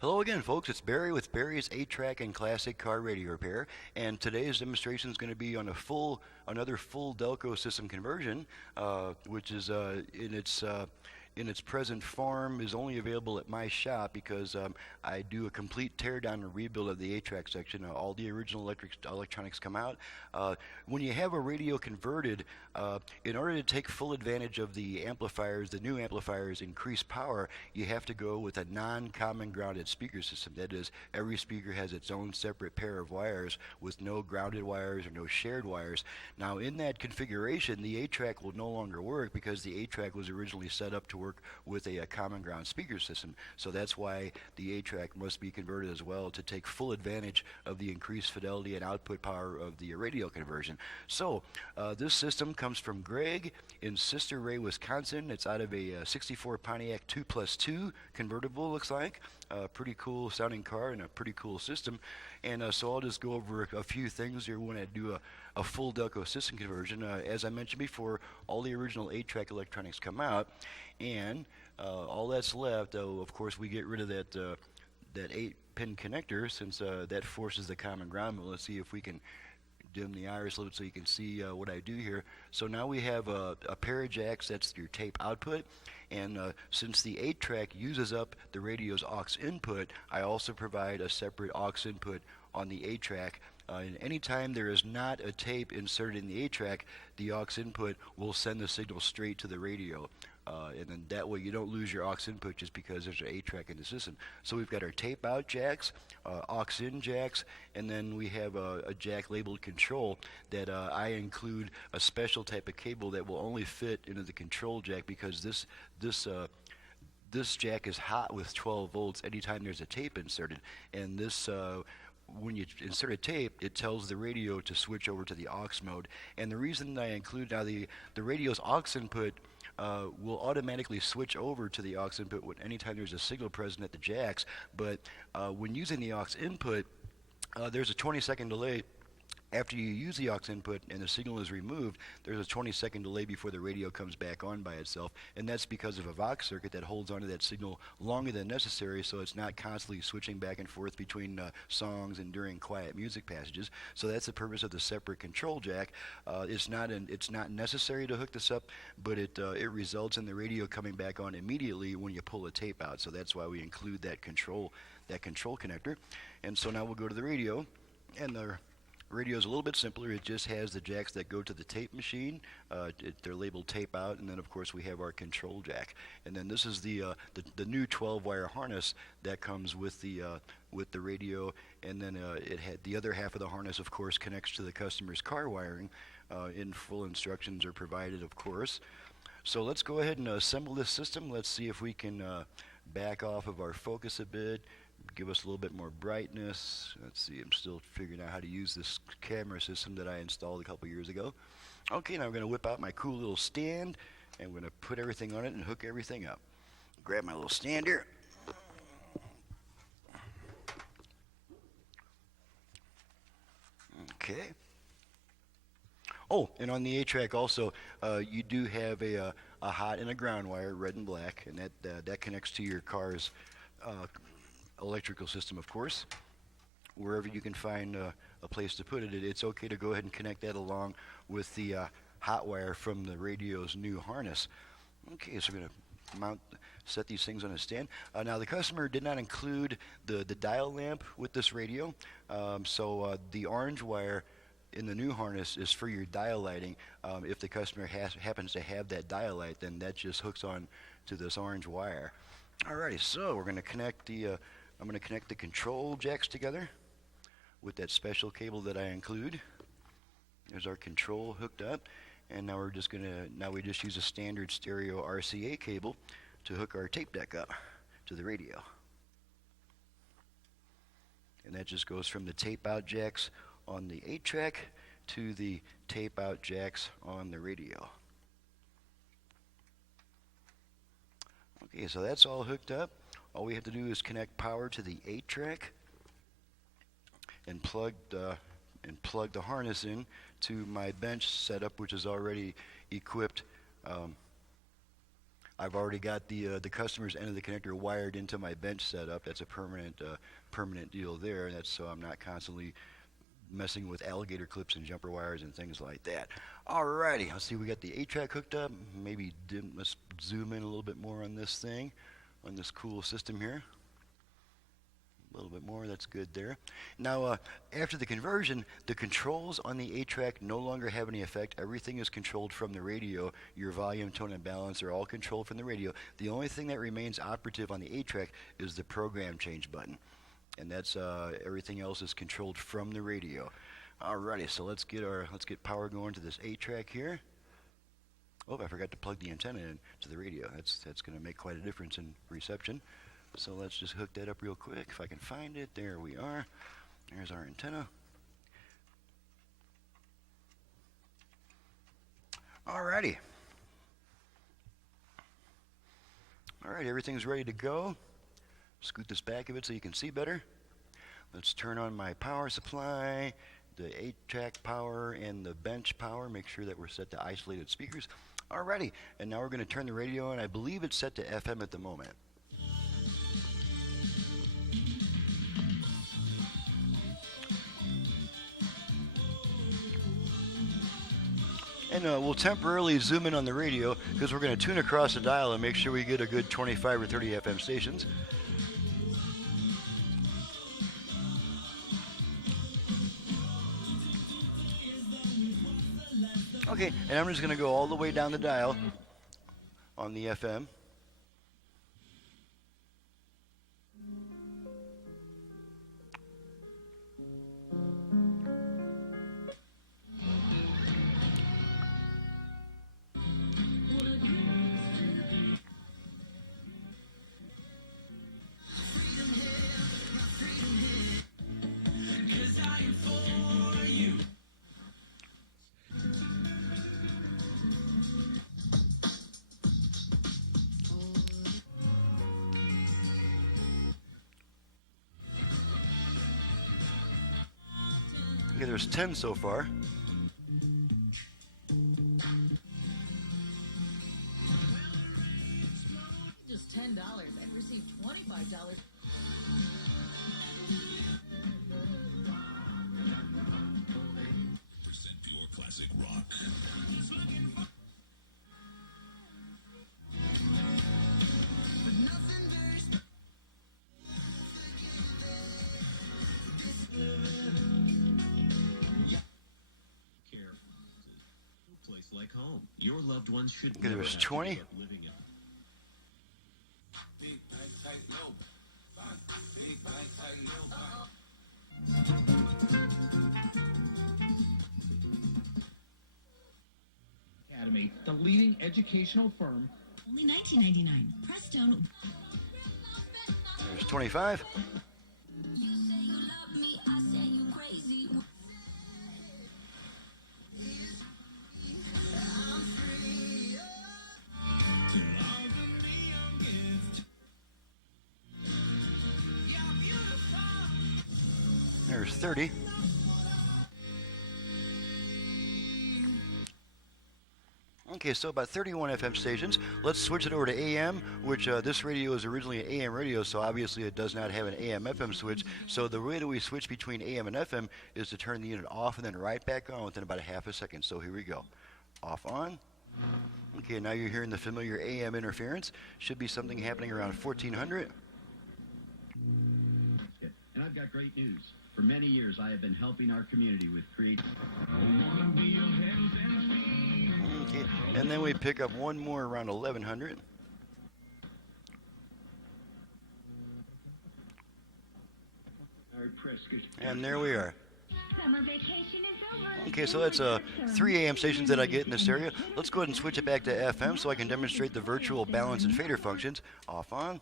Hello again, folks. It's Barry with Barry's 8-Track and Classic Car Radio Repair, and today's demonstration is going to be on another full Delco system conversion, which is in its present form is only available at my shop because I do a complete teardown and rebuild of the 8-track section. All the original electronics come out. When you have a radio converted, in order to take full advantage of the amplifiers, the new amplifiers increase power, you have to go with a non-common grounded speaker system. That is, every speaker has its own separate pair of wires with no grounded wires or no shared wires. Now, in that configuration, the 8-track will no longer work because the 8-track was originally set up to work with a common ground speaker system. So that's why the 8-track must be converted as well to take full advantage of the increased fidelity and output power of the radio conversion. So this system comes from Greg in Sister Ray, Wisconsin. It's out of a 64 Pontiac 2+2 convertible, looks like. Pretty cool sounding car and a pretty cool system. And so I'll just go over a few things here when I do a full Delco system conversion. As I mentioned before, all the original 8-track electronics come out, and all that's left, of course, we get rid of that 8-pin connector since that forces the common ground. But let's see if we can dim the iris a little bit so you can see what I do here. So now we have a pair of jacks. That's your tape output. And since the 8-track uses up the radio's aux input, I also provide a separate aux input on the 8-track. And anytime there is not a tape inserted in the 8-track, the aux input will send the signal straight to the radio. And then that way you don't lose your aux input just because there's an 8-track in the system. So we've got our tape out jacks, aux in jacks, and then we have a jack labeled control that I include a special type of cable that will only fit into the control jack because this jack is hot with 12 volts anytime there's a tape inserted. And this when you insert a tape, it tells the radio to switch over to the aux mode. And the reason I include now the radio's aux input will automatically switch over to the aux input anytime there's a signal present at the jacks. But when using the aux input, there's a 20-second delay. After you use the aux input and the signal is removed, there's a 20-second delay before the radio comes back on by itself, and that's because of a Vox circuit that holds onto that signal longer than necessary, so it's not constantly switching back and forth between songs and during quiet music passages. So that's the purpose of the separate control jack. It's not necessary to hook this up, but it results in the radio coming back on immediately when you pull a tape out. So that's why we include that control connector. And so now we'll go to the radio, and the radio is a little bit simpler. It just has the jacks that go to the tape machine. They're labeled tape out, and then of course we have our control jack. And then this is the new 12-wire harness that comes with the radio, and then the other half of the harness, of course, connects to the customer's car wiring. In full instructions are provided, of course. So let's go ahead and assemble this system. Let's see if we can back off of our focus a bit. Give us a little bit more brightness. Let's see, I'm still figuring out how to use this camera system that I installed a couple years ago. Okay, now we're going to whip out my cool little stand, and we're going to put everything on it and hook everything up. Grab my little stand here. Okay. Oh, and on the 8-track also, you do have a hot and a ground wire, red and black, and that connects to your car's electrical system, of course. Wherever you can find a place to put it, it's okay to go ahead and connect that along with the hot wire from the radio's new harness. Okay, so we're going to set these things on a stand. Now the customer did not include the dial lamp with this radio, so the orange wire in the new harness is for your dial lighting. If the customer happens to have that dial light, then that just hooks on to this orange wire. Alrighty, so we're going to connect I'm going to connect the control jacks together with that special cable that I include. There's our control hooked up, and now we just use a standard stereo RCA cable to hook our tape deck up to the radio. And that just goes from the tape out jacks on the 8-track to the tape out jacks on the radio. Okay, so that's all hooked up. All we have to do is connect power to the 8-track and plug the harness in to my bench setup, which is already equipped I've already got the customer's end of the connector wired into my bench setup. That's a permanent deal there. That's so I'm not constantly messing with alligator clips and jumper wires and things like that. Alrighty, let's see, we got the 8-track hooked up. Maybe let's zoom in a little bit more on this thing, on this cool system here. A little bit more, that's good there. Now, after the conversion, the controls on the 8-track no longer have any effect. Everything is controlled from the radio. Your volume, tone, and balance are all controlled from the radio. The only thing that remains operative on the 8-track is the program change button. And that's everything else is controlled from the radio. Alrighty, so let's get power going to this 8-track here. Oh, I forgot to plug the antenna in to the radio. That's going to make quite a difference in reception. So let's just hook that up real quick if I can find it. There we are. There's our antenna. Alrighty. Alright, everything's ready to go. Scoot this back a bit so you can see better. Let's turn on my power supply, the 8-track power and the bench power. Make sure that we're set to isolated speakers. Alrighty, and now we're going to turn the radio on. I believe it's set to FM at the moment. And we'll temporarily zoom in on the radio because we're going to tune across the dial and make sure we get a good 25 or 30 FM stations. Okay, and I'm just going to go all the way down the dial on the FM. Okay, there's 10 so far. Just $10 and receive $25. Pure classic rock. Like home. Your loved ones should Okay, there was 20. Living in. Academy, the leading educational firm. Only $19.99. Presto. There's 25. There's 30. Okay, so about 31 FM stations. Let's switch it over to AM, which this radio is originally an AM radio, so obviously it does not have an AM-FM switch. So the way that we switch between AM and FM is to turn the unit off and then right back on within about a half a second. So here we go. Off, on. Okay, now you're hearing the familiar AM interference. Should be something happening around 1400. And I've got great news. For many years, I have been helping our community with creative. Okay, and then we pick up one more around 1100. And there we are. Summer vacation is over. Okay, so that's 3 AM stations that I get in this area. Let's go ahead and switch it back to FM so I can demonstrate the virtual balance and fader functions. Off, on.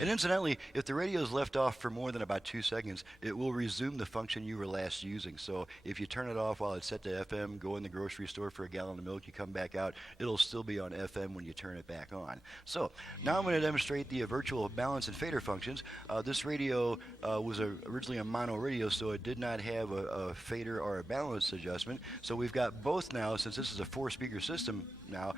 And incidentally, if the radio is left off for more than about 2 seconds, it will resume the function you were last using. So if you turn it off while it's set to FM, go in the grocery store for a gallon of milk, you come back out, it'll still be on FM when you turn it back on. So now I'm going to demonstrate the virtual balance and fader functions. This radio was originally a mono radio, so it did not have a fader or a balance adjustment. So we've got both now. Since this is a 4-speaker system now,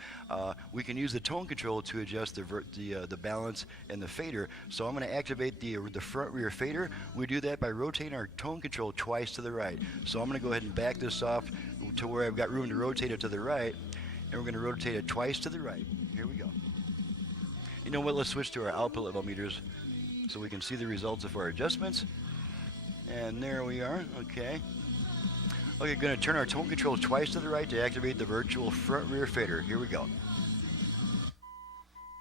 we can use the tone control to adjust the balance and the fader. So I'm going to activate the front rear fader. We do that by rotating our tone control twice to the right. So I'm going to go ahead and back this off to where I've got room to rotate it to the right, and we're going to rotate it twice to the right. Here we go. You know what? Let's switch to our output level meters so we can see the results of our adjustments. And there we are. Okay. Okay, going to turn our tone control twice to the right to activate the virtual front rear fader. Here we go.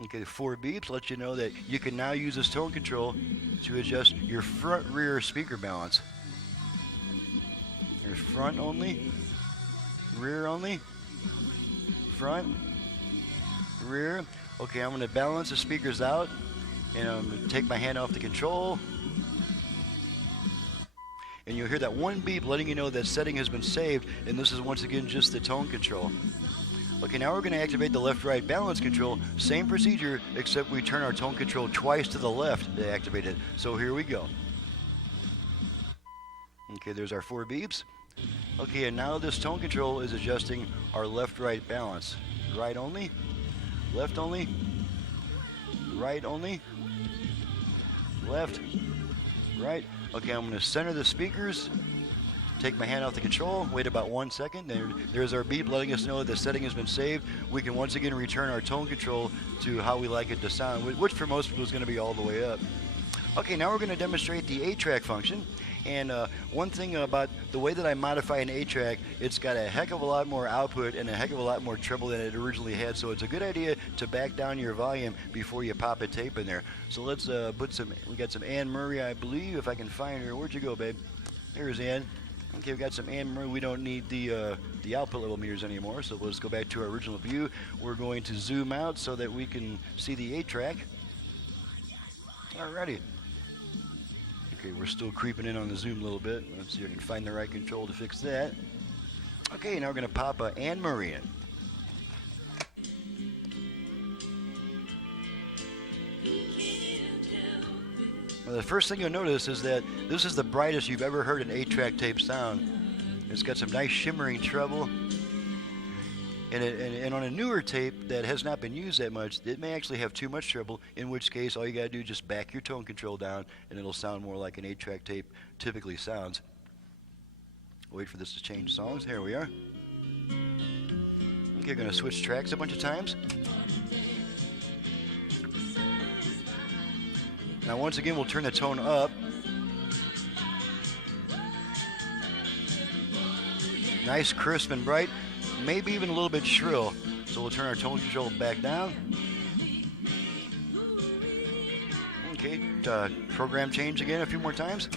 Okay, 4 beeps let you know that you can now use this tone control to adjust your front rear speaker balance. There's front only, rear only, front, rear. Okay, I'm going to balance the speakers out, and I'm going to take my hand off the control. And you'll hear that one beep letting you know that setting has been saved, and this is once again just the tone control. Okay, now we're going to activate the left-right balance control. Same procedure, except we turn our tone control twice to the left to activate it. So here we go. Okay, there's our 4 beeps. Okay, and now this tone control is adjusting our left-right balance. Right only, left only, right only, left, right. Okay, I'm going to center the speakers, take my hand off the control, wait about 1 second. There's our beep letting us know that the setting has been saved. We can once again return our tone control to how we like it to sound, which for most people is going to be all the way up. Okay, now we're going to demonstrate the 8-track function. And one thing about the way that I modify an 8-track, it's got a heck of a lot more output and a heck of a lot more treble than it originally had. So it's a good idea to back down your volume before you pop a tape in there. So let's we got some Anne Murray, I believe, if I can find her. Where'd you go, babe? There's Anne. Okay, we've got some Anne Murray. We don't need the output level meters anymore. So let's go back to our original view. We're going to zoom out so that we can see the 8-track. Alrighty. Okay, we're still creeping in on the zoom a little bit. Let's see if I can find the right control to fix that. Okay, now we're going to pop Anne Murray in. Well, the first thing you'll notice is that this is the brightest you've ever heard an 8-track tape sound. It's got some nice shimmering treble. And on a newer tape that has not been used that much, it may actually have too much treble, in which case all you got to do is just back your tone control down, and it'll sound more like an 8-track tape typically sounds. Wait for this to change songs. Here we are. Okay, going to switch tracks a bunch of times. Now once again, we'll turn the tone up. Nice, crisp, and bright. Maybe even a little bit shrill. So we'll turn our tone control back down. Okay, program change again a few more times.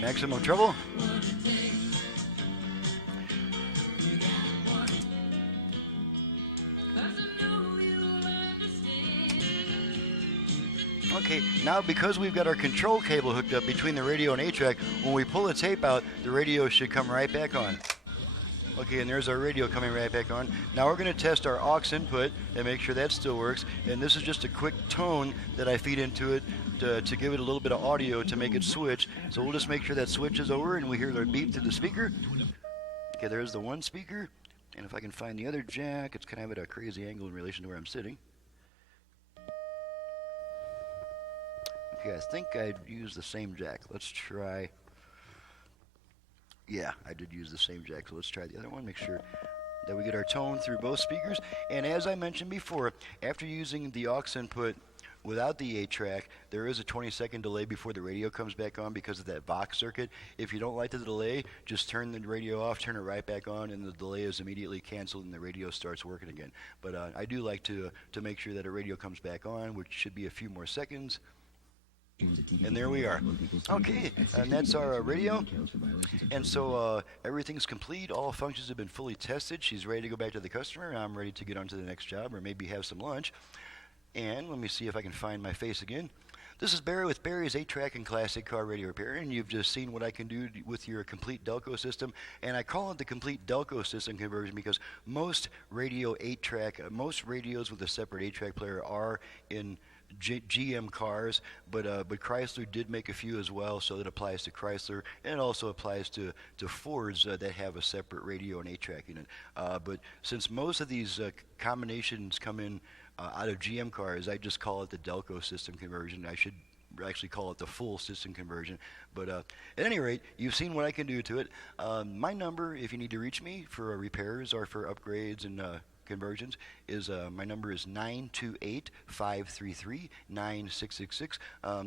Maximum treble. Okay, now because we've got our control cable hooked up between the radio and 8-track, when we pull the tape out, the radio should come right back on. Okay, and there's our radio coming right back on. Now we're going to test our aux input and make sure that still works. And this is just a quick tone that I feed into it to give it a little bit of audio to make it switch. So we'll just make sure that switches over and we hear the beep through the speaker. Okay, there's the one speaker. And if I can find the other jack, it's kind of at a crazy angle in relation to where I'm sitting. Okay, I think I used the same jack. Let's try. Yeah, I did use the same jack, so let's try the other one. Make sure that we get our tone through both speakers. And as I mentioned before, after using the aux input without the 8-track, there is a 20-second delay before the radio comes back on because of that Vox circuit. If you don't like the delay, just turn the radio off, turn it right back on, and the delay is immediately canceled and the radio starts working again. But I do like to make sure that a radio comes back on, which should be a few more seconds. And there we are. Okay, and that's our radio. And so everything's complete. All functions have been fully tested. She's ready to go back to the customer. I'm ready to get on to the next job or maybe have some lunch. And let me see if I can find my face again. This is Barry with Barry's 8-track and classic car radio repair, and you've just seen what I can do with your complete Delco system. And I call it the complete Delco system conversion because most radio 8-track, most radios with a separate 8-track player are in GM cars, but Chrysler did make a few as well, so it applies to Chrysler, and it also applies to Fords that have a separate radio and 8-track unit. But since most of these combinations come in out of GM cars, I just call it the Delco system conversion. I should actually call it the full system conversion. But at any rate, you've seen what I can do to it. My number, if you need to reach me for repairs or for upgrades and conversions, is my number is 928-533-9666.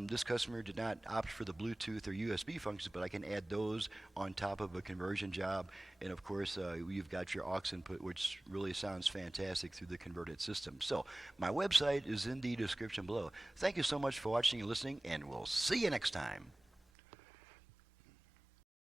This customer did not opt for the Bluetooth or USB functions, but I can add those on top of a conversion job. And of course, you've got your aux input, which really sounds fantastic through the converted system. So my website is in the description below. Thank you so much for watching and listening, and we'll see you next time.